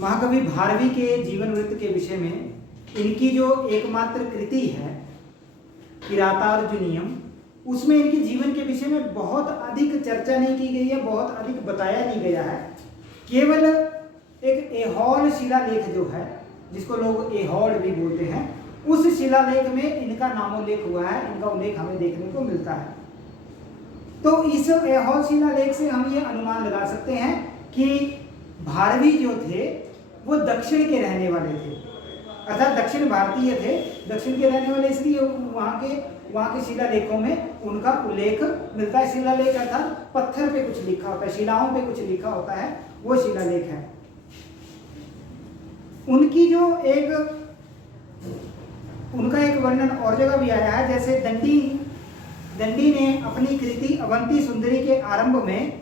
महाकवि भारवी के जीवन वृत्त के विषय में इनकी जो एकमात्र कृति है किरातार्जुनीयम, उसमें इनके जीवन के विषय में बहुत अधिक चर्चा नहीं की गई है, बहुत अधिक बताया नहीं गया है। केवल एक ऐहोल शिलालेख जो है, जिसको लोग ऐहोल भी बोलते हैं, उस शिलालेख में इनका नामोल्लेख हुआ है, इनका उल्लेख हमें देखने को मिलता है। तो इस ऐहोल शिलालेख से हम ये अनुमान लगा सकते हैं कि भारवी जो थे वो दक्षिण के रहने वाले थे, अर्थात दक्षिण भारतीय थे, दक्षिण के रहने वाले, इसलिए वहाँ के शिलालेखों में उनका उल्लेख मिलता है। शिलालेख अर्थात पत्थर पे कुछ लिखा होता है, शिलाओं पे कुछ लिखा होता है, वो शिलालेख है। उनका एक वर्णन और जगह भी आया है, जैसे दंडी ने अपनी कृति अवंती सुंदरी के आरंभ में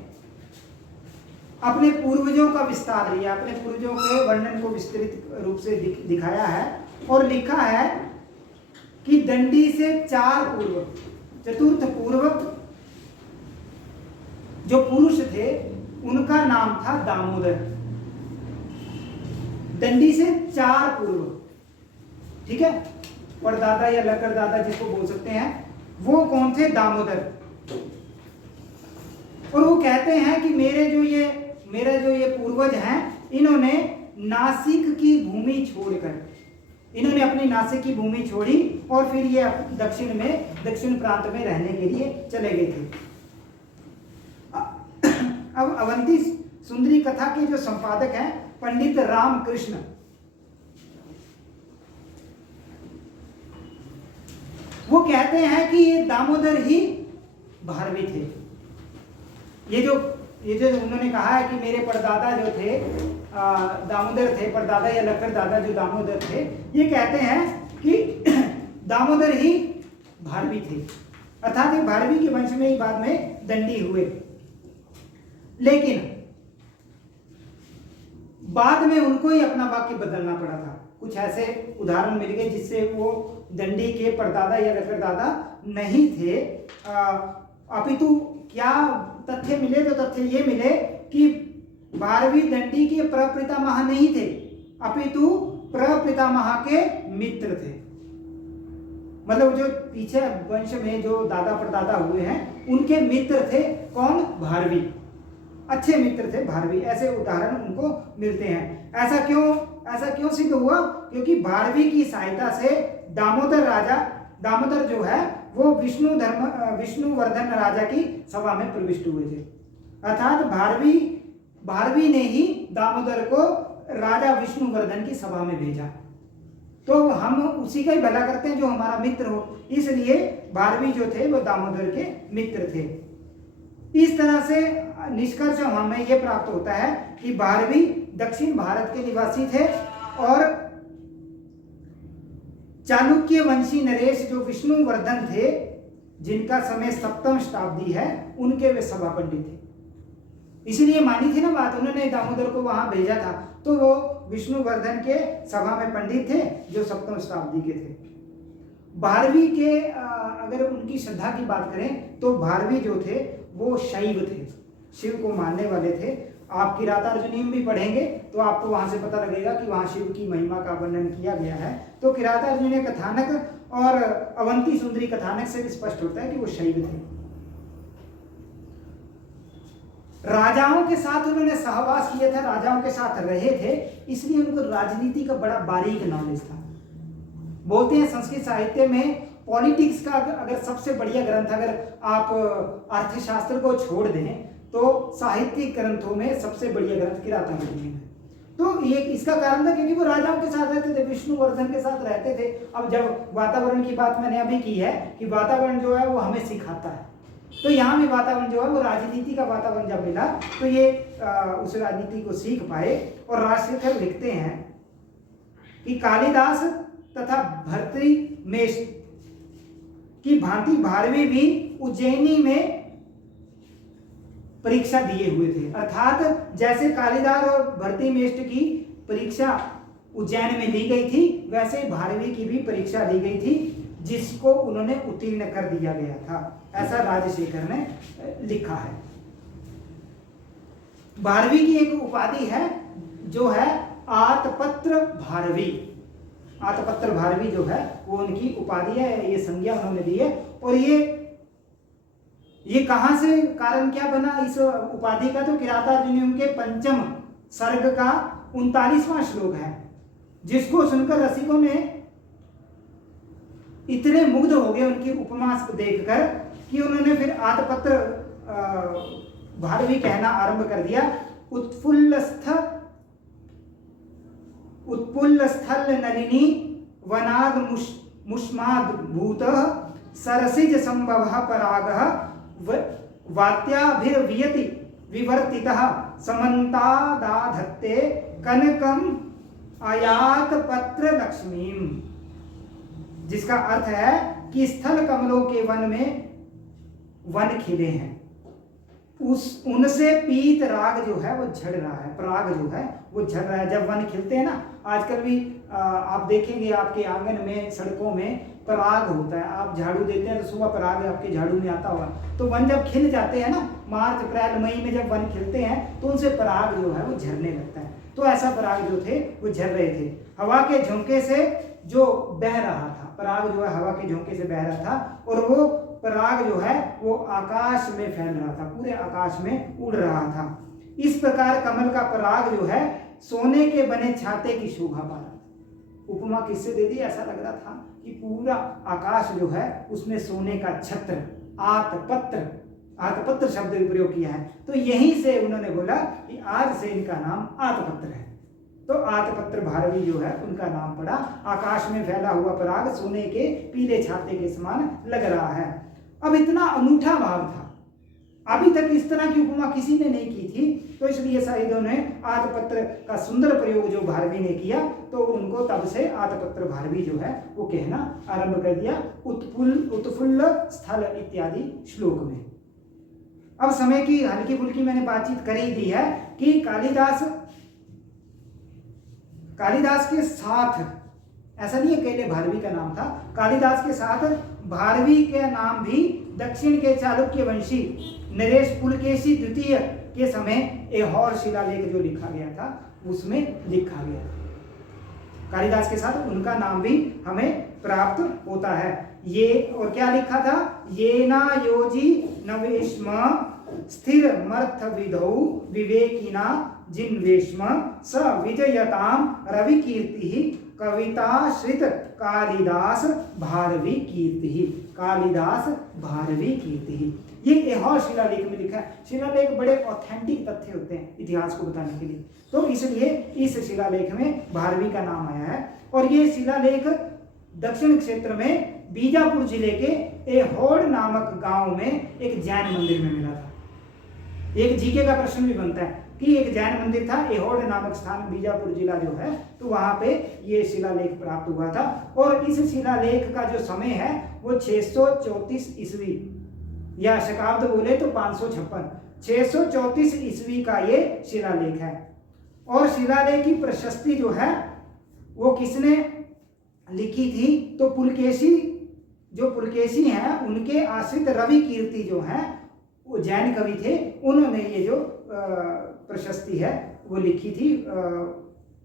अपने पूर्वजों का विस्तार लिया, अपने पूर्वजों के वर्णन को विस्तृत रूप से दिखाया है और लिखा है कि दंडी से 4 पूर्व, चतुर्थ पूर्व जो पुरुष थे उनका नाम था दामोदर। दंडी से 4 पूर्व, ठीक है, परदादा या लकड़दादा जिसको बोल सकते हैं, वो कौन थे? दामोदर। और वो कहते हैं कि मेरे जो ये पूर्वज हैं, इन्होंने नासिक की भूमि छोड़कर, इन्होंने अपनी नासिक की भूमि छोड़ी और फिर ये दक्षिण प्रांत में रहने के लिए चले गए थे। अब अवंती सुंदरी कथा के जो संपादक हैं पंडित रामकृष्ण, वो कहते हैं कि ये दामोदर ही भारवी थे। ये जो उन्होंने कहा है कि मेरे परदादा जो थे दामोदर थे, परदादा या लकड़दादा जो दामोदर थे, ये कहते हैं कि दामोदर ही भारवी थे, अर्थात ये भारवी के वंश में ही बाद में दंडी हुए। लेकिन बाद में उनको ही अपना वाक्य बदलना पड़ा था। कुछ ऐसे उदाहरण मिल गए जिससे वो दंडी के परदादा या लकड़दादा नहीं थे, अपितु क्या तथ्य मिले? तो तथ्य ये मिले कि भारवी दंडी के प्रपितामह नहीं थे, अपितु प्रपितामह के मित्र थे। मतलब जो पीछे वंश में जो दादा परदादा हुए हैं उनके मित्र थे। कौन? भारवी, अच्छे मित्र थे भारवी। ऐसे उदाहरण उनको मिलते हैं। ऐसा क्यों सिद्ध हुआ? क्योंकि भारवी की सहायता से दामोदर जो है वो विष्णुवर्धन राजा की सभा में प्रविष्ट हुए थे, अर्थात भारवी ने ही दामोदर को राजा विष्णुवर्धन की सभा में भेजा। तो हम उसी का ही भला करते हैं जो हमारा मित्र हो, इसलिए भारवी जो थे वो दामोदर के मित्र थे। इस तरह से निष्कर्ष हमें यह प्राप्त होता है कि भारवी दक्षिण भारत के निवासी थे और चालुक्य वंशी नरेश जो विष्णुवर्धन थे, जिनका समय 7वीं शताब्दी है, उनके वे सभा पंडित थे। इसलिए मानी थी ना बात, उन्होंने दामोदर को वहां भेजा था, तो वो विष्णुवर्धन के सभा में पंडित थे जो 7वीं शताब्दी के थे। भारवी के अगर उनकी श्रद्धा की बात करें तो भारवी जो थे वो शैव थे, शिव को मानने वाले थे। आप किरातार्जुनीयम भी पढ़ेंगे तो आपको वहां से पता लगेगा कि वहां शिव की महिमा का वर्णन किया गया है। तो किरातार्जुनीय कथानक और अवंती सुंदरी कथानक से भी स्पष्ट होता है कि वो शैव थे। राजाओं के साथ उन्होंने सहवास किया था, राजाओं के साथ रहे थे, इसलिए उनको राजनीति का बड़ा बारीक नॉलेज था। बोलते हैं संस्कृत साहित्य में पॉलिटिक्स का अगर सबसे बढ़िया ग्रंथ, अगर आप अर्थशास्त्र को छोड़ दें तो साहित्यिक ग्रंथों में सबसे बढ़िया ग्रंथ किरातार्जुनीय है। तो ये इसका कारण था क्योंकि वो राजाओं के साथ रहते थे, विष्णुवर्धन के साथ रहते थे। अब जब वातावरण की बात मैंने अभी की है कि वातावरण जो है वो हमें सिखाता है, तो यहाँ भी वातावरण जो है वो राजनीति का वातावरण जब मिला तो ये उस राजनीति को सीख पाए। और राजशेखर लिखते हैं कि कालिदास तथा भर्तृमेश की भांति भारवी भी उज्जैनी में परीक्षा दिए हुए थे, अर्थात जैसे कालिदास और भर्तृमेष्ट की परीक्षा उज्जैन में ली गई थी, वैसे भारवी की भी परीक्षा ली गई थी, जिसको उन्होंने उत्तीर्ण कर दिया गया था। ऐसा राजशेखर ने लिखा है। भारवी की एक उपाधि है जो है आतपत्र भारवी, आतपत्र भारवी जो है वो उनकी उपाधि है, ये संज्ञा उन्होंने दी है। और ये कहां से कारण क्या बना इस उपाधि का, तो किरातार्जुनीयम के पंचम सर्ग का 39वां श्लोक है, जिसको सुनकर रसिकों ने इतने मुग्ध हो गए उनकी उपमा को देखकर कि उन्होंने फिर आतपत्र भारवी कहना आरंभ कर दिया। उत्पुल्लस्थल नलिनी वनाद मुष्माद भूत सरसिज संभव परागः वात्याभिर्वियति विवर्तितः समन्तादाधत्ते कनकम आयात पत्र लक्ष्मीम, जिसका अर्थ है कि स्थल कमलों के वन में वन खिले हैं, उनसे पीत राग जो है वो झड़ रहा है, पराग जो है वो झड़ रहा है। जब वन खिलते हैं ना, आजकल भी आप देखेंगे आपके आंगन में सड़कों में पराग होता है, आप झाड़ू देते हैं तो सुबह पराग आपके झाड़ू में आता हुआ, तो वन जब खिल जाते हैं ना, मार्च अप्रैल मई में जब वन खिलते हैं तो उनसे पराग जो है वो झरने लगता है। तो ऐसा पराग जो थे वो झर रहे थे, हवा के झोंके से जो बह रहा था, पराग जो है हवा के झोंके से बह रहा था, और वो पराग जो है वो आकाश में फैल रहा था, पूरे आकाश में उड़ रहा था। इस प्रकार कमल का पराग जो है सोने के बने छाते की शोभा पा रहा था। उपमा किससे दे दी, ऐसा लग रहा था कि पूरा आकाश जो है उसमें सोने का छत्र, आतपत्र शब्द प्रयोग किया है। तो यहीं से उन्होंने बोला कि आज से इनका नाम आतपत्र है। तो आतपत्र भारवी जो है उनका नाम पड़ा। आकाश में फैला हुआ पराग सोने के पीले छाते के समान लग रहा है। अब इतना अनूठा भाव था, अभी तक इस तरह की उपमा किसी ने नहीं की थी, तो इसलिए साहित्यों ने आतपत्र का सुंदर प्रयोग जो भारवी ने किया, तो उनको तब से आतपत्र भारवी जो है वो कहना आरंभ कर दिया उत्फुल्ल स्थल इत्यादि श्लोक में। अब समय की हल्की फुल्की मैंने बातचीत कर ही दी है कि कालिदास के साथ, ऐसा नहीं है केवल भारवी का नाम था, कालिदास के साथ भारवी के नाम भी दक्षिण के चालुक्य वंशी नरेश पुलकेशी द्वितीय के समय ऐहोर शिलालेख जो लिखा गया था उसमें लिखा गया। कालिदास के साथ उनका नाम भी हमें प्राप्त होता है। ये और क्या लिखा था, ये ना योजी नवेश्म स्थिर मर्थ विधौ विवेकिना जिन्वेश्म स विजयताम रवि कीर्ति कविताश्रित कालिदास भारवी कीर्ति, कालिदास भारवी कीर्ति। ये ऐहोर शिलालेख में लिखा है। शिलालेख बड़े ऑथेंटिक तथ्य होते हैं इतिहास को बताने के लिए, तो इसलिए इस शिलालेख में भारवी का नाम आया है। और ये शिलालेख दक्षिण क्षेत्र में बीजापुर जिले के ऐहोर नामक गांव में एक जैन मंदिर में मिला था। एक जीके का प्रश्न भी बनता है कि एक जैन मंदिर था, ऐहोर नामक स्थान, बीजापुर जिला जो है, तो वहां पे ये शिलालेख प्राप्त हुआ था। और इस शिलालेख का जो समय है वो 634 ईस्वी, या शकाब्द बोले तो 556, 634 ईस्वी का ये शिलालेख है। और शिलालेख की प्रशस्ति जो है वो किसने लिखी थी, तो पुलकेशी हैं, उनके आश्रित रवि कीर्ति जो हैं, वो जैन कवि थे, उन्होंने ये जो प्रशस्ति है वो लिखी थी।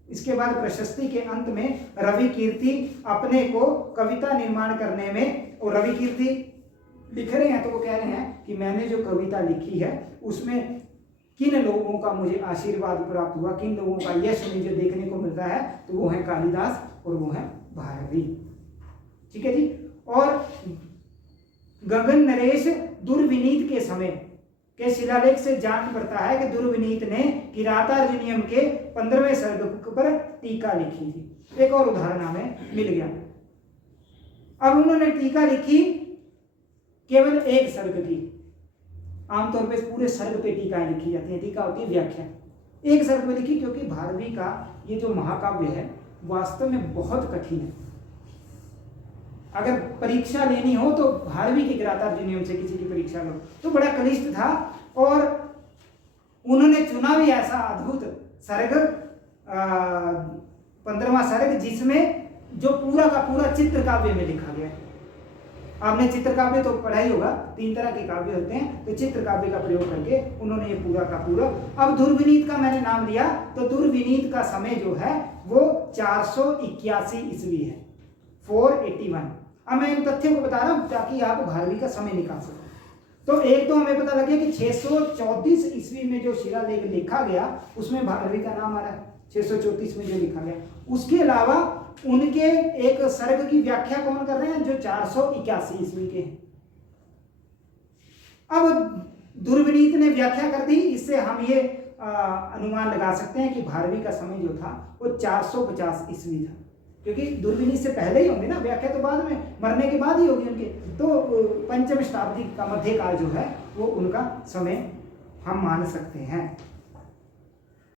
इसके बाद प्रशस्ति के अंत में रवि कीर्ति अपने को कविता निर्माण करने में, और रवि कीर्ति लिख रहे हैं तो वो कह रहे हैं कि मैंने जो कविता लिखी है उसमें किन लोगों का मुझे आशीर्वाद प्राप्त हुआ, किन लोगों का यश मुझे देखने को मिलता है, तो वो है कालिदास और वो है भारवी। ठीक है जी। और गगन नरेश दुर्विनीत के समय के शिलालेख से जान पड़ता है कि दुर्विनीत ने किरातार्जुनीयम के 15वें सर्ग पर टीका लिखी थी। एक और उदाहरण हमें मिल गया। अब उन्होंने टीका लिखी केवल एक सर्ग की, आमतौर पे पूरे सर्ग पे टीकाएं लिखी जाती हैं, टीका होती है व्याख्या। एक सर्ग पे लिखी क्योंकि भारवी का ये जो महाकाव्य है वास्तव में बहुत कठिन है। अगर परीक्षा लेनी हो तो भारवी के किरातार्जुनीयम से किसी की परीक्षा लो, तो बड़ा क्लिष्ट था। और उन्होंने चुना भी ऐसा अद्भुत सर्ग, 15वां सर्ग, जिसमें जो पूरा का पूरा चित्र काव्य में लिखा गया है। आपने चित्र काव्य तो पढ़ा ही होगा, 3 तरह के काव्य होते हैं, तो चित्र काव्य का प्रयोग करके उन्होंने ये पूरा का पूरा। अब दुर्विनीत का मैंने नाम लिया, तो दुर्विनीत का समय जो है वो 481 ईस्वी है, 481। अब मैं इन तथ्यों को बता रहा हूं ताकि आप भारवी का समय निकाल सको। तो एक तो हमें पता लग गया कि 634 ईस्वी में जो शिलालेख लिखा गया उसमें भारवी का नाम आ रहा है, 634 में जो लिखा गया। उसके अलावा उनके एक सर्ग की व्याख्या कौन कर रहे हैं, जो 481 ईस्वी के हैं। अब दुर्विनीत ने व्याख्या कर दी, इससे हम ये अनुमान लगा सकते हैं कि भारवी का समय जो था वो 450 ईस्वी था, क्योंकि दुर्विनीत से पहले ही होंगे ना, व्याख्या तो बाद में, मरने के बाद ही होगी उनके। तो पंचम शताब्दी का मध्यकाल जो है वो उनका समय हम मान सकते हैं।